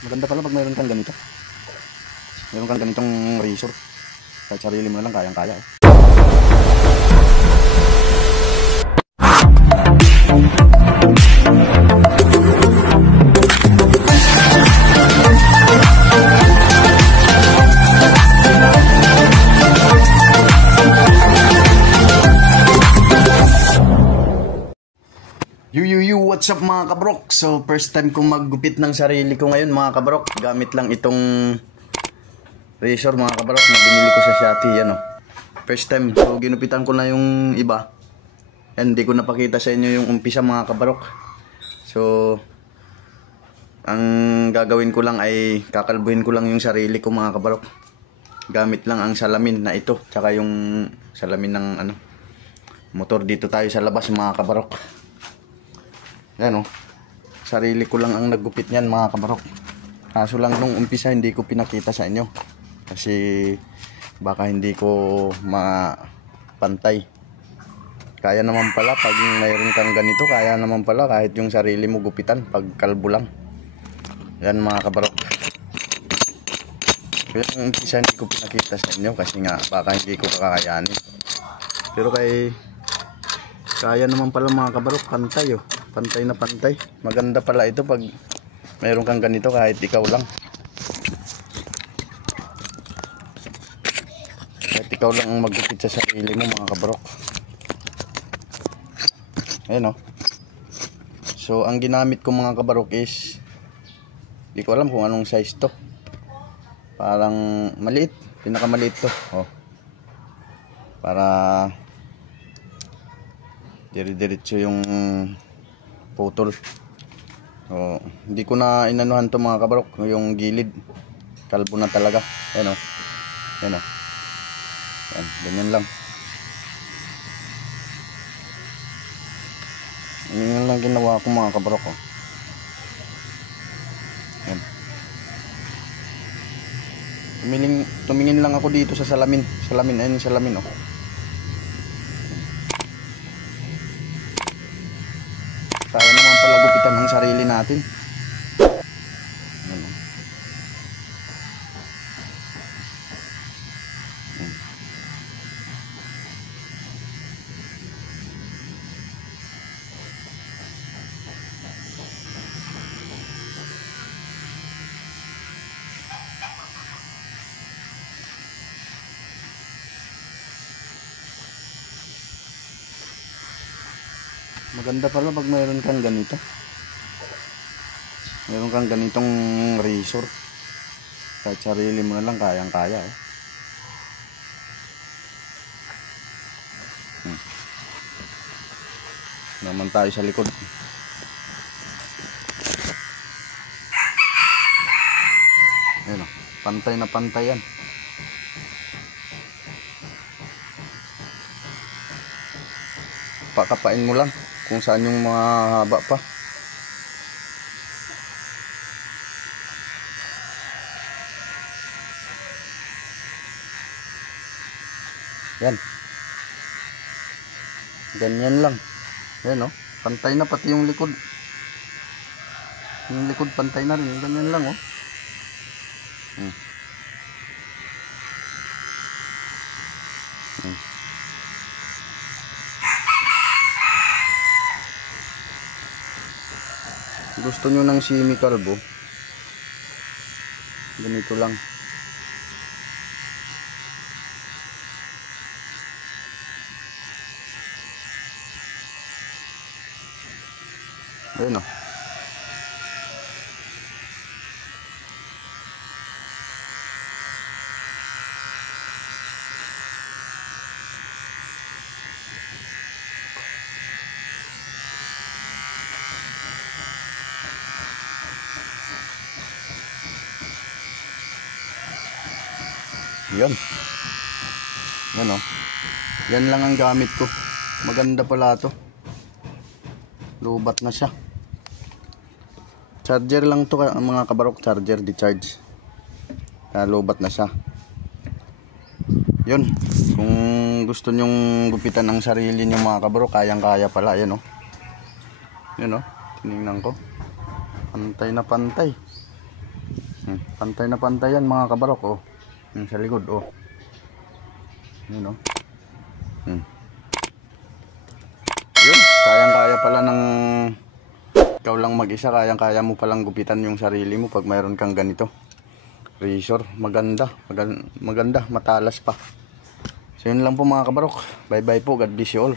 Maganda pala pag mayroon kang ganito. Mayroon kang ganitong razor. Kahit sarili mo na lang, kayang-kaya. What's up mga kabrok? So first time kong maggupit ng sarili ko ngayon mga kabrok. Gamit lang itong razor mga kabrok na binili ko sa Shopee. Yan, oh. First time. So ginupitan ko na yung iba. And hindi ko napakita sa inyo yung umpisa mga kabrok. So ang gagawin ko lang ay kakalbuhin ko lang yung sarili ko mga kabrok. Gamit lang ang salamin na ito. Tsaka yung salamin ng motor. Dito tayo sa labas mga kabrok. Yan, oh. Sarili ko lang ang naggupit niyan mga kabarok. Kaso lang nung umpisa hindi ko pinakita sa inyo. Kasi baka hindi ko mapantay. Kaya naman pala pag mayroon kang ganito, kaya naman pala kahit yung sarili mo gupitan pag kalbo lang. Yan mga kabarok. Kaya nung umpisa hindi ko pinakita sa inyo kasi nga baka hindi ko kakayanin. Pero kaya naman pala mga kabarok, pantay, oh. Pantay na pantay. Maganda pala ito pag mayroon kang ganito kahit ikaw lang. Kahit ikaw lang ang maggupit sa sarili mo mga kabrok. Ayan, oh. So ang ginamit ko mga kabarok is hindi ko alam kung anong size to. Parang maliit. Pinakamaliit to, oh. Para dire-diretso yung putol. So, hindi ko na inanuhan to mga kabarok, yung gilid. Kalbo na talaga. Ayan, oh. Ayan, oh. Ayan, ganyan lang. Ganyan lang ginawa ko mga kabarok, oh. Ayan. Tumingin lang ako dito sa salamin. Ayun yung salamin, oh. Kaya naman pala gupitan ng sarili natin. Ayan. Maganda pala pag mayroon kang ganito. Mayroon kang ganitong razor. Kahit sarili mo na lang, kayang-kaya, oh. Naman tayo sa likod. Ayan, oh. Pantay na pantay yan. Pakapain mo lang kung saan yung mga haba pa. Yan. Ganyan lang. Yan, oh. Pantay na pati yung likod. Yung likod pantay na rin. Ganyan lang, oh. Gusto nyo ng semi-kalbo, ganito lang. Ayun, oh. Yan. Yan, oh. Yan lang ang gamit ko. Maganda pala to. Lubat na siya. Charger lang to mga kabarok. Charger, di-charge. Lubat na siya. Yun. Kung gusto nyong gupitan ng sarili nyo mga kabarok, kayang-kaya pala. Yan, oh. Yan, oh. Tinignan ko. Pantay na pantay. Pantay na pantay yan mga kabarok, oh. Sa likod, oh. Yun, oh. Yun, kayang-kaya pala ng ikaw lang mag-isa, kayang-kaya mo palang gupitan yung sarili mo pag mayroon kang ganito. Razor, maganda, matalas pa. So yun lang po mga kabarok. Bye bye po, God bless you all.